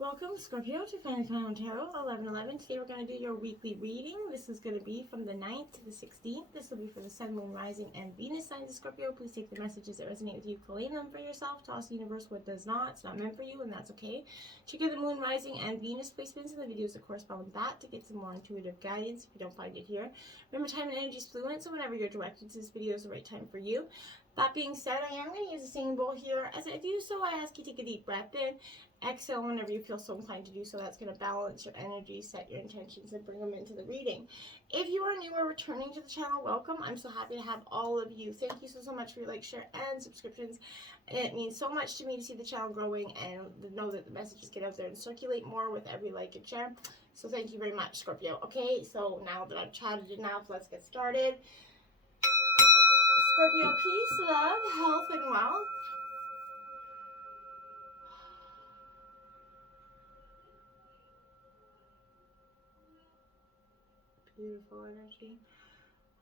Welcome, Scorpio, to Final Count Tarot 1111. Today we're going to do your weekly reading. This is going to be from the 9th to the 16th. This will be for the Sun, Moon, Rising, and Venus signs of Scorpio. Please take the messages that resonate with you, claim them for yourself. Toss the universe what does not. It's not meant for you, and that's okay. Check out the Moon, Rising, and Venus placements in the videos that correspond with that to get some more intuitive guidance if you don't find it here. Remember, time and energy is fluent, so whenever you're directed to this video is the right time for you. That being said, I am going to use a singing bowl here. As I do so, I ask you to take a deep breath in. Exhale whenever you feel so inclined to do so. That's going to balance your energy, set your intentions, and bring them into the reading. If you are new or returning to the channel, welcome. I'm so happy to have all of you. Thank you so much for your like, share, and subscriptions. It means so much to me to see the channel growing and know that the messages get out there and circulate more with every like and share. So thank you very much, Scorpio. Okay, so now that I've chatted enough, let's get started. Scorpio, peace, love, health, and wealth. Beautiful energy.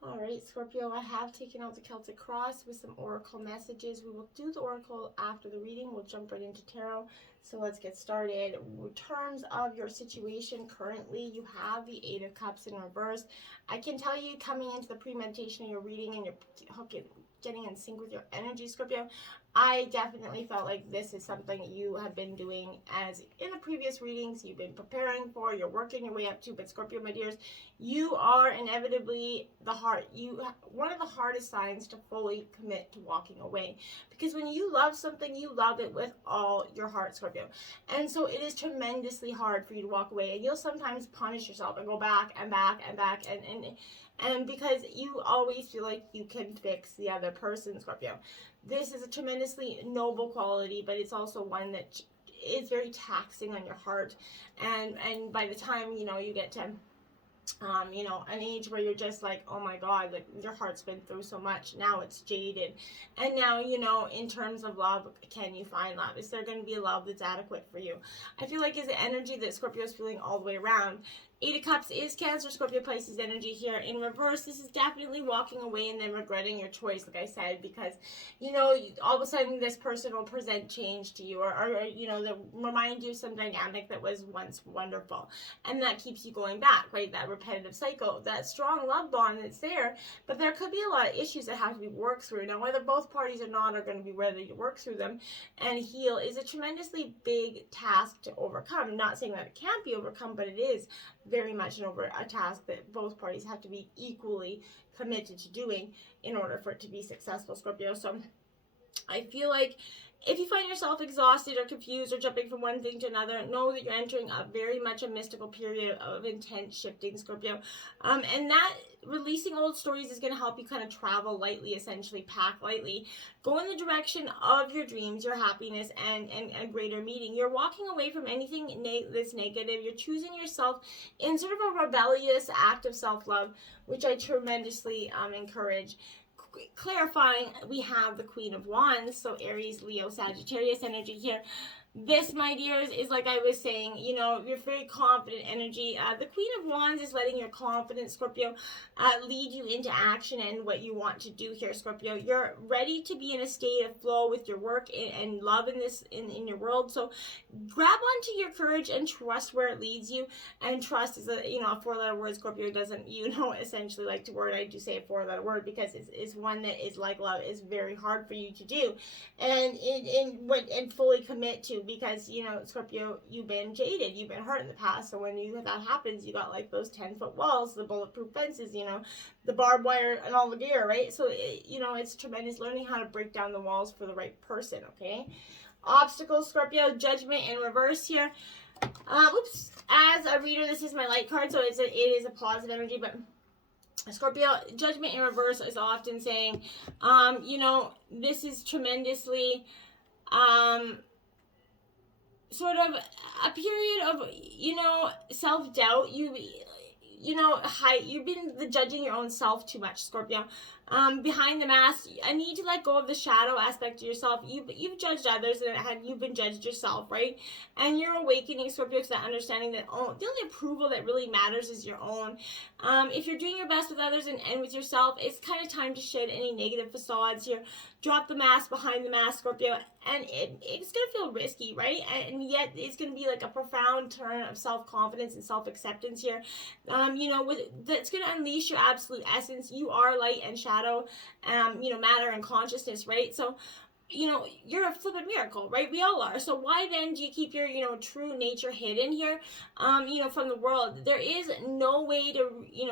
All right, Scorpio, I have taken out the Celtic cross with some oracle messages. We will do the oracle after the reading. We'll jump right into tarot. So let's get started. In terms of your situation currently, you have the Eight of Cups in reverse. I can tell you coming into the premeditation of your reading and you're getting in sync with your energy, Scorpio, I definitely felt like this is something you have been doing as in the previous readings you've been preparing for, you're working your way up to. But Scorpio, my dears, you are inevitably one of the hardest signs to fully commit to walking away, because when you love something, you love it with all your heart, Scorpio, and so it is tremendously hard for you to walk away, and you'll sometimes punish yourself and go back and back and back and because you always feel like you can fix the other person, Scorpio. This is a tremendously noble quality, but it's also one that is very taxing on your heart. And by the time, you get to, an age where you're just like, oh my God, like your heart's been through so much. Now it's jaded. And now, in terms of love, can you find love? Is there going to be a love that's adequate for you? I feel like it's the energy that Scorpio is feeling all the way around. Eight of Cups is Cancer, Scorpio, Pisces energy here. In reverse, this is definitely walking away and then regretting your choice, like I said, because, all of a sudden this person will present change to you or they'll remind you of some dynamic that was once wonderful. And that keeps you going back, right? That repetitive cycle, that strong love bond that's there. But there could be a lot of issues that have to be worked through. Now, whether both parties or not are going to be ready to work through them and heal is a tremendously big task to overcome. I'm not saying that it can't be overcome, but it is very much a task that both parties have to be equally committed to doing in order for it to be successful, Scorpio. So I feel like if you find yourself exhausted or confused or jumping from one thing to another, know that you're entering very much a mystical period of intense shifting, Scorpio. And that releasing old stories is going to help you kind of travel lightly, essentially pack lightly. Go in the direction of your dreams, your happiness, and a greater meaning. You're walking away from anything that's negative. You're choosing yourself in sort of a rebellious act of self-love, which I tremendously encourage. Clarifying, we have the Queen of Wands, so Aries, Leo, Sagittarius energy here. This, my dears, is like I was saying, you're very confident energy. The Queen of Wands is letting your confidence, Scorpio, lead you into action and what you want to do here, Scorpio. You're ready to be in a state of flow with your work and love in your world. So grab onto your courage and trust where it leads you. And trust is a four-letter word. Scorpio doesn't, essentially like to word. I do say a four-letter word because it's one that is like love, is very hard for you to do and fully commit to. Because, Scorpio, you've been jaded, you've been hurt in the past, so when that happens, you got like those 10-foot walls, the bulletproof fences, the barbed wire and all the gear, right? So, it's tremendous learning how to break down the walls for the right person, okay? Obstacles, Scorpio, Judgment in reverse here. As a reader, this is my light card, so it is a positive energy, but Scorpio, Judgment in reverse is often saying, this is tremendously, sort of a period of, self-doubt. You've been judging your own self too much, Scorpio. behind the mask, I need to let go of the shadow aspect of yourself. You've judged others and you've been judged yourself, right? And you're awakening, Scorpio, to that understanding that the only approval that really matters is your own. If you're doing your best with others and with yourself, it's kind of time to shed any negative facades here. Drop the mask behind the mask, Scorpio, and it's going to feel risky, right? And yet it's going to be like a profound turn of self-confidence and self-acceptance here. That's going to unleash your absolute essence. You are light and shadow, matter and consciousness, right? So, you're a flippin' miracle, right? We all are. So why then do you keep your, true nature hidden here, from the world? There is no way to,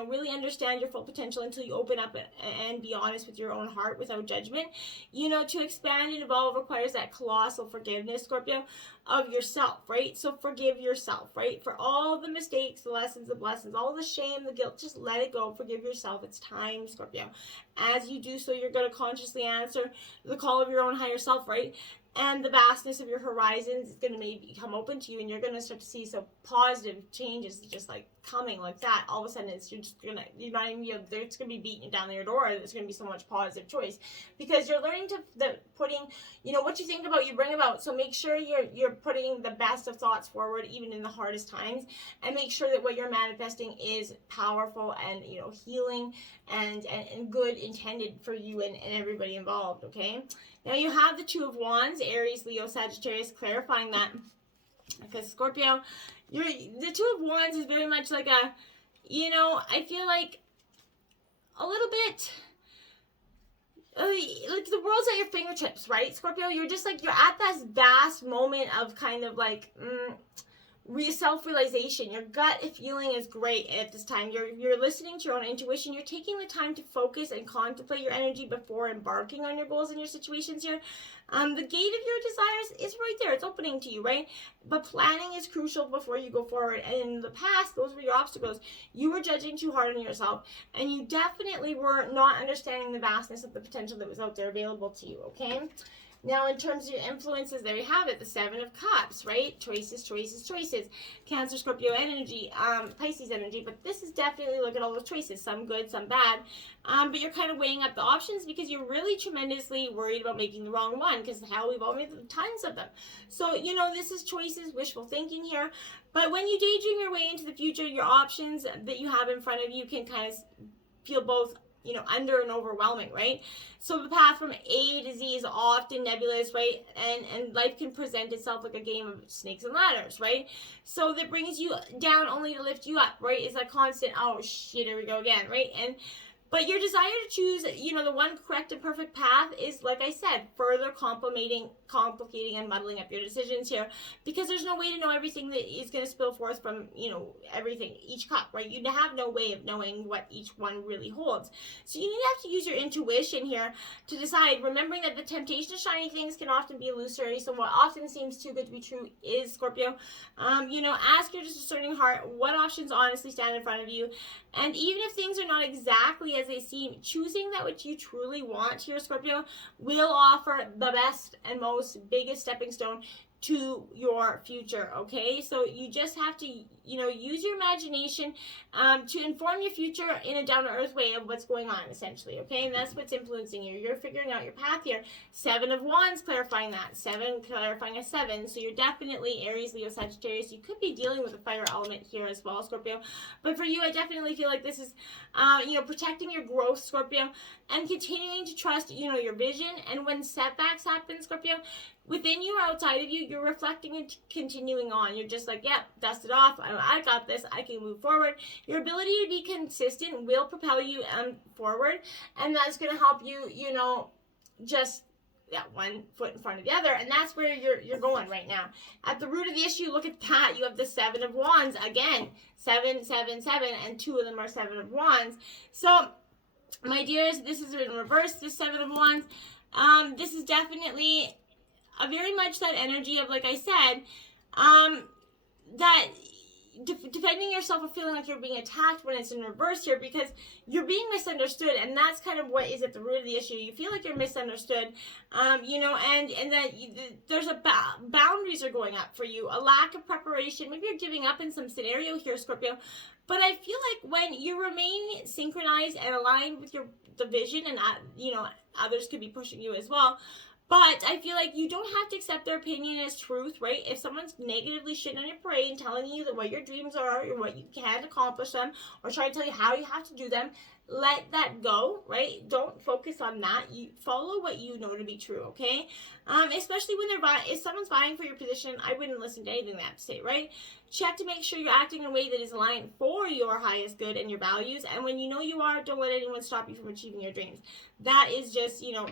really understand your full potential until you open up and be honest with your own heart without judgment. To expand and evolve requires that colossal forgiveness, Scorpio, of yourself, right? So forgive yourself, right? For all the mistakes, the lessons, the blessings, all the shame, the guilt, just let it go. Forgive yourself. It's time, Scorpio. As you do so, you're going to consciously answer the call of your own higher self, right? And the vastness of your horizons is going to maybe come open to you, and you're going to start to see some positive changes just like coming like that. All of a sudden, it's it's going to be beating you down your door. There's going to be so much positive choice because you're learning putting, what you think about, you bring about. So make sure you're putting the best of thoughts forward, even in the hardest times, and make sure that what you're manifesting is powerful and, healing and good intended for you and everybody involved, okay? Now you have the Two of Wands, Aries, Leo, Sagittarius, clarifying that. Because Scorpio, the Two of Wands is very much like I feel like a little bit, like the world's at your fingertips, right? Scorpio, you're just like, you're at that vast moment of kind of like, self-realization. Your gut feeling is great at this time. You're listening to your own intuition. You're taking the time to focus and contemplate your energy before embarking on your goals and your situations here. The gate of your desires is right there. It's opening to you, right? But planning is crucial before you go forward. And in the past, those were your obstacles. You were judging too hard on yourself, and you definitely were not understanding the vastness of the potential that was out there available to you, okay? Now, in terms of your influences, there you have it, the Seven of Cups, right? Choices, choices, choices. Cancer, Scorpio energy, Pisces energy, but this is definitely, look at all those choices, some good, some bad. But you're kind of weighing up the options because you're really tremendously worried about making the wrong one, because hell, we've all made tons of them. So, this is choices, wishful thinking here. But when you daydream your way into the future, your options that you have in front of you can kind of feel both under and overwhelming, right? So the path from A to Z is often nebulous, right? And life can present itself like a game of snakes and ladders, right? So that brings you down only to lift you up, right? It's that constant, oh shit, here we go again, right? But your desire to choose, the one correct and perfect path is, like I said, further complicating and muddling up your decisions here, because there's no way to know everything that is going to spill forth from, everything, each cup, right? You have no way of knowing what each one really holds. So you have to use your intuition here to decide, remembering that the temptation of shiny things can often be illusory. So what often seems too good to be true is, Scorpio, ask your discerning heart what options honestly stand in front of you. And even if things are not exactly as they seem, choosing that which you truly want here, Scorpio, will offer the best and most biggest stepping stone to your future, okay? So you just have to, use your imagination to inform your future in a down-to-earth way of what's going on, essentially, okay? And that's what's influencing you. You're figuring out your path here. Seven of Wands clarifying that. Seven clarifying a seven. So you're definitely Aries, Leo, Sagittarius. You could be dealing with a fire element here as well, Scorpio. But for you, I definitely feel like this is, protecting your growth, Scorpio, and continuing to trust, your vision. And when setbacks happen, Scorpio, within you or outside of you, you're reflecting and continuing on. You're just like, yeah, dust it off. I got this. I can move forward. Your ability to be consistent will propel you forward, and that's going to help you, just one foot in front of the other, and that's where you're going right now. At the root of the issue, look at that. You have the Seven of Wands again. 7, 7, 7, and 2 of them are Seven of Wands. So, my dears, this is in reverse. This Seven of Wands. This is definitely very much that energy of, like I said, that defending yourself or feeling like you're being attacked when it's in reverse here, because you're being misunderstood, and that's kind of what is at the root of the issue. You feel like you're misunderstood, you know, and that there's boundaries are going up for you, a lack of preparation. Maybe you're giving up in some scenario here, Scorpio. But I feel like when you remain synchronized and aligned with the vision, and you know, others could be pushing you as well. But I feel like you don't have to accept their opinion as truth, right? If someone's negatively shitting on your parade and telling you that what your dreams are or what you can't accomplish them, or trying to tell you how you have to do them, let that go, right? Don't focus on that. You follow what you know to be true, okay? Especially when if someone's vying for your position, I wouldn't listen to anything they have to say, right? Check to make sure you're acting in a way that is aligned for your highest good and your values. And when you know you are, don't let anyone stop you from achieving your dreams. That is just, you know,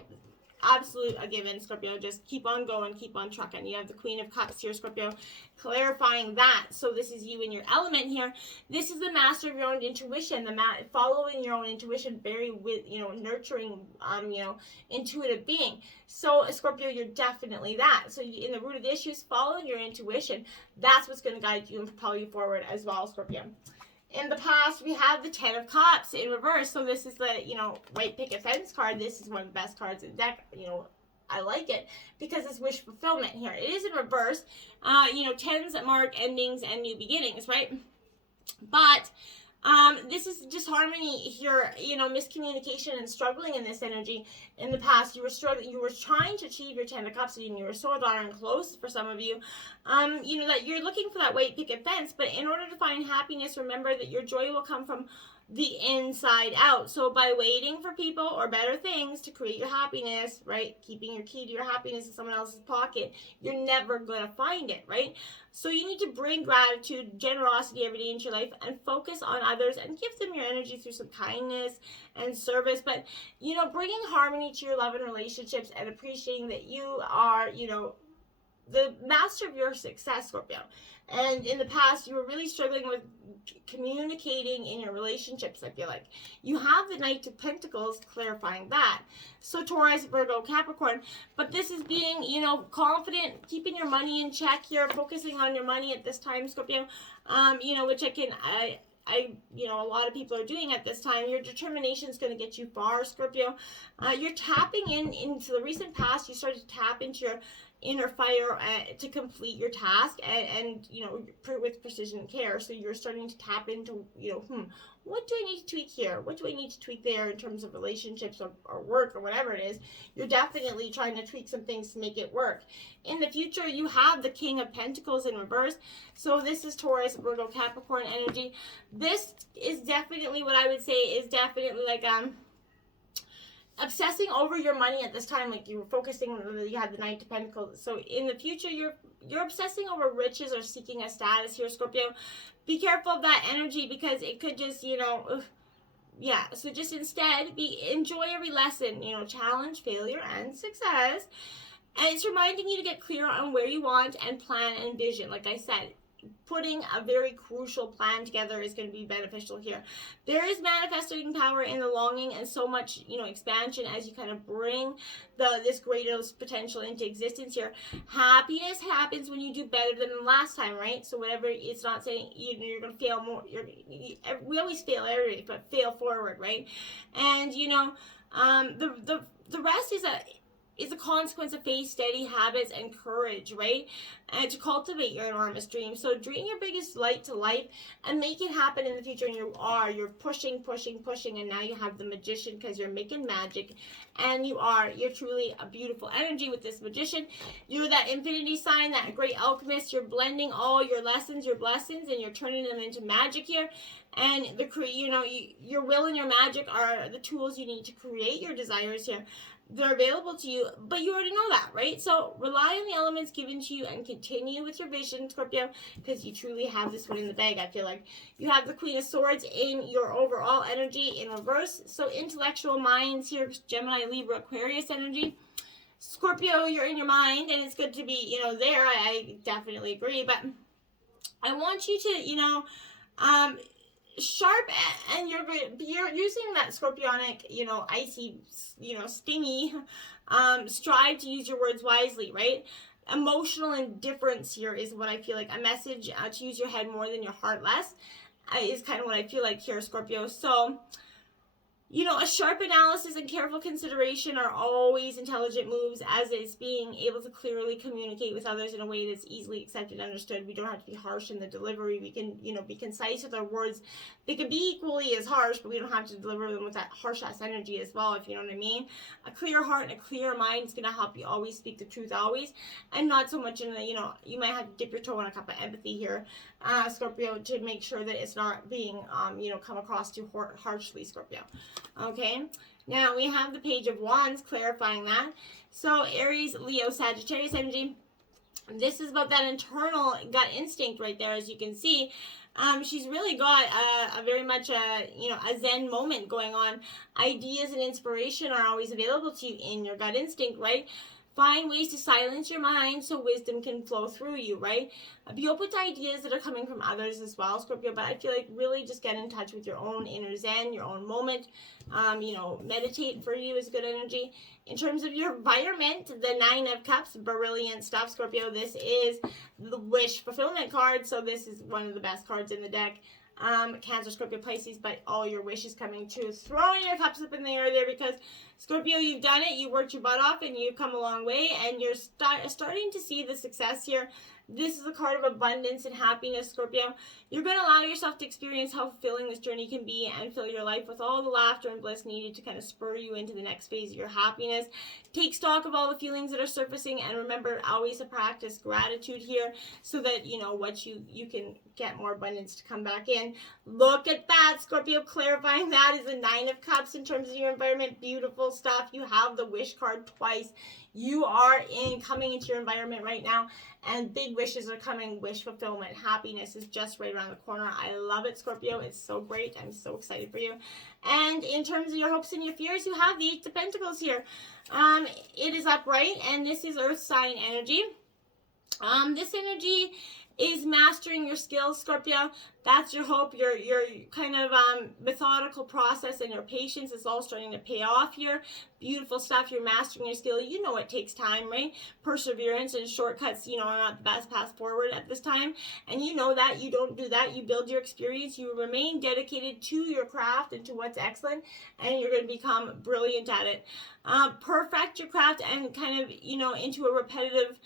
absolute a given, Scorpio. Just keep on going, keep on trucking. You have the Queen of Cups here, Scorpio, clarifying that. So this is you in your element here. This is the master of your own intuition, following your own intuition, very nurturing, intuitive being. So Scorpio, you're definitely that. So in the root of the issues, following your intuition. That's what's going to guide you and propel you forward as well, Scorpio. In the past, we have the Ten of Cups in reverse. So this is the, white picket fence card. This is one of the best cards in the deck. I like it because it's wish fulfillment here. It is in reverse. Tens mark endings and new beginnings, right? But this is disharmony here, miscommunication and struggling in this energy. In the past, you were struggling, you were trying to achieve your Ten of Cups, and you were so darn close for some of you. That you're looking for that white picket fence, but in order to find happiness, remember that your joy will come from the inside out. So by waiting for people or better things to create your happiness, right? Keeping your key to your happiness in someone else's pocket, you're never going to find it, right? So you need to bring gratitude, generosity every day into your life and focus on others and give them your energy through some kindness and service. But, bringing harmony to your love and relationships and appreciating that you are, the master of your success, Scorpio. And in the past, you were really struggling with communicating in your relationships, I feel like. You have the Knight of Pentacles clarifying that. So Taurus, Virgo, Capricorn. But this is being, confident, keeping your money in check here, focusing on your money at this time, Scorpio. Which a lot of people are doing at this time. Your determination is going to get you far, Scorpio. You're tapping into the recent past. You started to tap into your inner fire to complete your task and with precision and care. So you're starting to tap into, what do I need to tweak here? What do I need to tweak there in terms of relationships or work or whatever it is? You're definitely trying to tweak some things to make it work. In the future, you have the King of Pentacles in reverse. So this is Taurus, Virgo, Capricorn energy. This is definitely what I would say is definitely like, obsessing over your money at this time, like you were focusing, you had the Knight of Pentacles. So in the future, you're obsessing over riches or seeking a status here, Scorpio. Be careful of that energy because it could just, so just instead enjoy every lesson, challenge, failure, and success. And it's reminding you to get clear on where you want and plan and vision. Like I said, putting a very crucial plan together is going to be beneficial here. There is manifesting power in the longing and so much, expansion as you kind of bring this greater potential into existence here. Happiness happens when you do better than the last time, right? So whatever, it's not saying you're going to fail more. We always fail every, but fail forward, right? And, the rest is a consequence of faith, steady habits, and courage, right? And to cultivate your enormous dreams. So dream your biggest light to life and make it happen in the future. And you're pushing, and now you have the Magician because you're making magic. And you're truly a beautiful energy with this Magician. You're that infinity sign, that great alchemist. You're blending all your lessons, your blessings, and you're turning them into magic here. And your will and your magic are the tools you need to create your desires here. They're available to you, but you already know that, right? So rely on the elements given to you and continue with your vision, Scorpio, because you truly have this one in the bag, I feel like. You have the Queen of Swords in your overall energy in reverse. So intellectual minds here, Gemini, Libra, Aquarius energy. Scorpio, you're in your mind, and it's good to be, there. I definitely agree, but I want you to, sharp, and you're using that scorpionic, icy, stingy, strive to use your words wisely, right? emotional indifference here is what I feel like. A message to use your head more than your heart less is kind of what I feel like here, Scorpio. So, you know, a sharp analysis and careful consideration are always intelligent moves, as is being able to clearly communicate with others in a way that's easily accepted and understood. We don't have to be harsh in the delivery. We can, you know, be concise with our words. They can be equally as harsh, but we don't have to deliver them with that harsh-ass energy as well, if you know what I mean. A clear heart and a clear mind is going to help you always speak the truth always, and not so much in the, you know, you might have to dip your toe in a cup of empathy here, Scorpio, to make sure that it's not being, you know, come across too harshly, Scorpio. Okay, now we have the Page of Wands clarifying that. So Aries, Leo, Sagittarius energy. This is about that internal gut instinct right there, as you can see. She's really got a very much you know, a Zen moment going on. Ideas and inspiration are always available to you in your gut instinct, right? Find ways to silence your mind so wisdom can flow through you, right? Be open to ideas that are coming from others as well, Scorpio, but I feel like really just get in touch with your own inner Zen, your own moment. You know, meditate for you is good energy. In terms of your environment, the Nine of Cups, brilliant stuff, Scorpio. This is the wish fulfillment card, so this is one of the best cards in the deck. Cancer, Scorpio, Pisces, but all your wishes coming true. Throwing your cups up in the air there, because Scorpio, you've done it, you worked your butt off, and you've come a long way, and you're starting to see the success here. This is a card of abundance and happiness, Scorpio. You're going to allow yourself to experience how fulfilling this journey can be and fill your life with all the laughter and bliss needed to kind of spur you into the next phase of your happiness. Take stock of all the feelings that are surfacing, and remember always to practice gratitude here so that, you know, what you can get more abundance to come back in. Look at that, Scorpio, clarifying that is the Nine of Cups in terms of your environment. Beautiful stuff. You have the wish card twice. You are coming into your environment right now, and big wishes are coming. Wish fulfillment, happiness is just right around the corner. I love it, Scorpio. It's so great. I'm so excited for you. And in terms of your hopes and your fears, you have the Eight of Pentacles here. It is upright, and this is Earth sign energy. This energy is mastering your skills, Scorpio. That's your hope. Your kind of methodical process and your patience is all starting to pay off here. Beautiful stuff. You're mastering your skill. You know it takes time, right? Perseverance and shortcuts, you know, are not the best path forward at this time. And you know that. You don't do that. You build your experience. You remain dedicated to your craft and to what's excellent, and you're going to become brilliant at it. Perfect your craft and kind of, you know, into a repetitive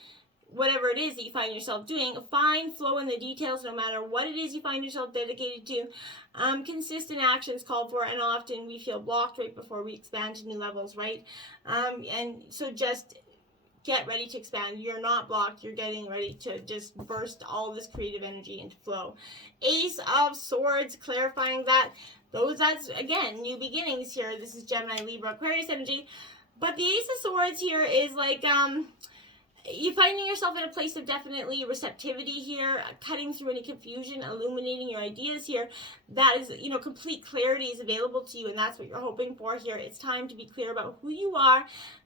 whatever it is that you find yourself doing. Find flow in the details no matter what it is you find yourself dedicated to. Consistent actions called for, and often we feel blocked right before we expand to new levels, right? And so just get ready to expand. You're not blocked. You're getting ready to just burst all this creative energy into flow. Ace of Swords, clarifying that. That's, again, new beginnings here. This is Gemini, Libra, Aquarius energy. But the Ace of Swords here is like, you're finding yourself in a place of definitely receptivity here, cutting through any confusion, illuminating your ideas here. That is, you know, complete clarity is available to you, and that's what you're hoping for here. It's time to be clear about who you are.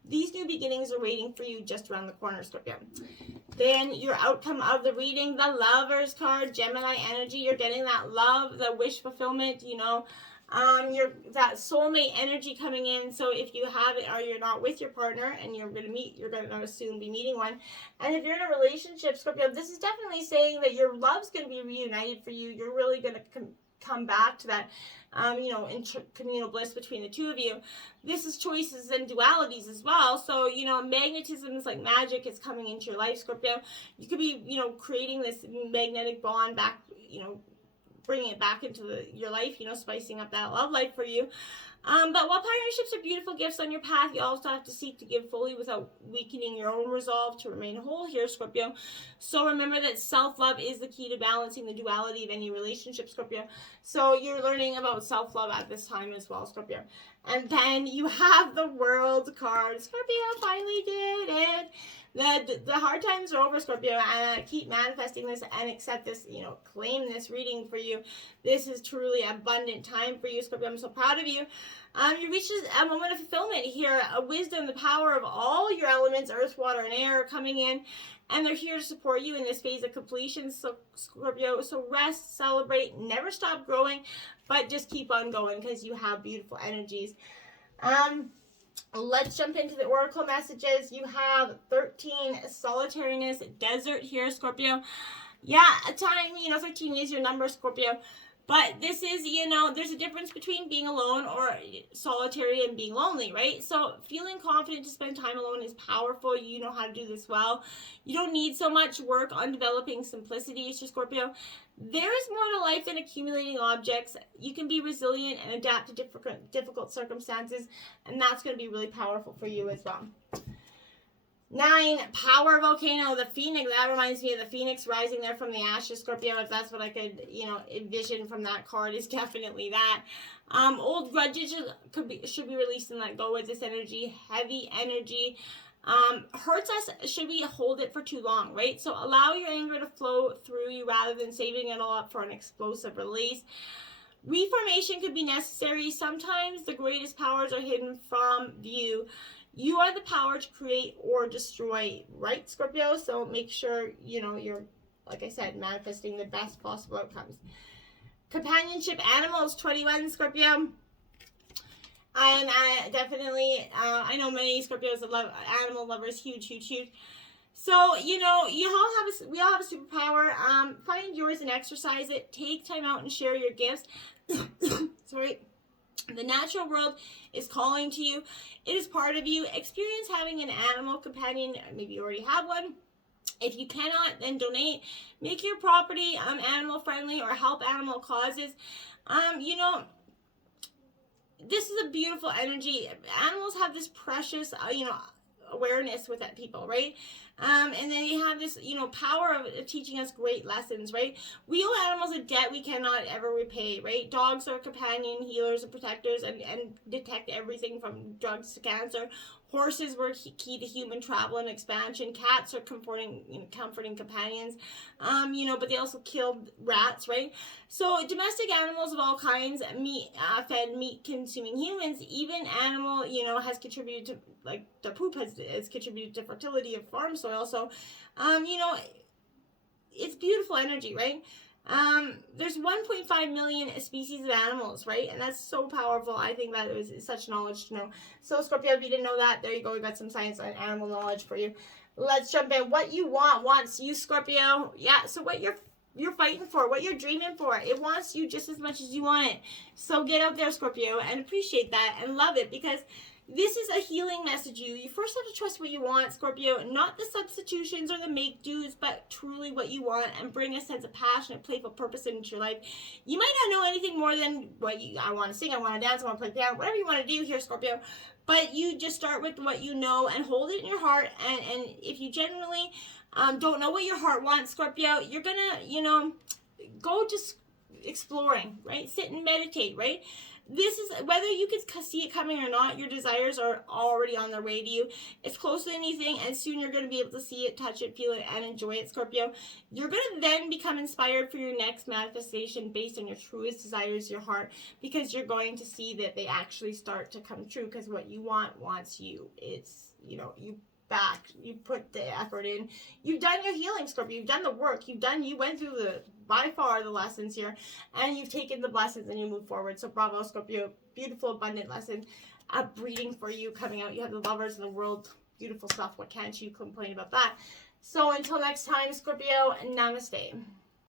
These new beginnings are waiting for you just around the corner, Scorpio. Then your outcome of the reading, the Lovers card, Gemini energy. You're getting that love, the wish fulfillment, you know, that soulmate energy coming in. So if you have it or you're not with your partner and you're going to soon be meeting one. And if you're in a relationship, Scorpio, this is definitely saying that your love's going to be reunited for you. You're really going to come back to that, you know, communal bliss between the two of you. This is choices and dualities as well. So, you know, magnetism is like magic. It's coming into your life, Scorpio. You could be, you know, creating this magnetic bond back, you know, bringing it back into your life, you know, spicing up that love life for you. But while partnerships are beautiful gifts on your path, you also have to seek to give fully without weakening your own resolve to remain whole here, Scorpio. So remember that self-love is the key to balancing the duality of any relationship, Scorpio. So you're learning about self-love at this time as well, Scorpio. And then you have the World card. Scorpio finally did it. The hard times are over, Scorpio, and keep manifesting this and accept this, you know, claim this reading for you. This is truly abundant time for you, Scorpio. I'm so proud of you. You reached a moment of fulfillment here, a wisdom, the power of all your elements, earth, water, and air, are coming in, and they're here to support you in this phase of completion, so Scorpio. So rest, celebrate, never stop growing, but just keep on going because you have beautiful energies. Let's jump into the oracle messages. You have 13, solitariness, desert here, Scorpio. Yeah, a time, 13 is your number, Scorpio. But this is, there's a difference between being alone or solitary and being lonely, right? So feeling confident to spend time alone is powerful. You know how to do this well. You don't need so much work on developing simplicity. It's just, Scorpio, there is more to life than accumulating objects. You can be resilient and adapt to difficult circumstances, and that's going to be really powerful for you as well. 9, power volcano, the phoenix. That reminds me of the phoenix rising there from the ashes, Scorpio. If that's what I could, envision from that card, is definitely that. Old grudges should be released and let go with this energy. Heavy energy hurts us. Should we hold it for too long, right? So allow your anger to flow through you rather than saving it all up for an explosive release. Reformation could be necessary. Sometimes the greatest powers are hidden from view. You are the power to create or destroy, right, Scorpio? So make sure, you're, like I said, manifesting the best possible outcomes. Companionship, animals, 21, Scorpio. And I definitely, I know many Scorpios that love animal lovers, huge, huge, huge. So, we all have a superpower. Find yours and exercise it. Take time out and share your gifts. Sorry. The natural world is calling to you. It is part of you. Experience having an animal companion. Maybe you already have one. If you cannot, then donate. Make your property animal friendly or help animal causes. This is a beautiful energy. Animals have this precious, awareness with that people, right? And then you have this, power of teaching us great lessons, right? We owe animals a debt we cannot ever repay, right? Dogs are companion healers and protectors and detect everything from drugs to cancer. Horses were key to human travel and expansion. Cats are comforting companions, but they also killed rats, right? So domestic animals of all kinds, fed meat-consuming humans, even animal, has contributed to, like the poop has contributed to fertility of farm soil. So, it's beautiful energy, right? There's 1.5 million species of animals, right? And that's so powerful. I think that is such knowledge to know. So, Scorpio, if you didn't know that, there you go. We got some science and animal knowledge for you. Let's jump in. What you want wants you, Scorpio. Yeah, so what you're fighting for, what you're dreaming for, it wants you just as much as you want it. So get out there, Scorpio, and appreciate that and love it, because this is a healing message. You first have to trust what you want, Scorpio, not the substitutions or the make-dos, but truly what you want, and bring a sense of passion and playful purpose into your life. You might not know anything more than I want to sing, I want to dance, I want to play piano, whatever you want to do here, Scorpio. But you just start with what you know and hold it in your heart. And if you genuinely don't know what your heart wants, Scorpio, you're gonna, go just exploring, right? Sit and meditate, right? This is, whether you can see it coming or not, your desires are already on their way to you. It's closer than anything, and soon you're going to be able to see it, touch it, feel it, and enjoy it, Scorpio. You're going to then become inspired for your next manifestation based on your truest desires, your heart, because you're going to see that they actually start to come true, because what you want wants you. It's, you put the effort in. You've done your healing, Scorpio. You've done the work. You went through by far the lessons here, and you've taken the blessings and you move forward. So bravo, Scorpio. Beautiful, abundant lesson. A breeding for you coming out. You have the lovers in the world. Beautiful stuff. What can't you complain about that? So until next time, Scorpio, namaste.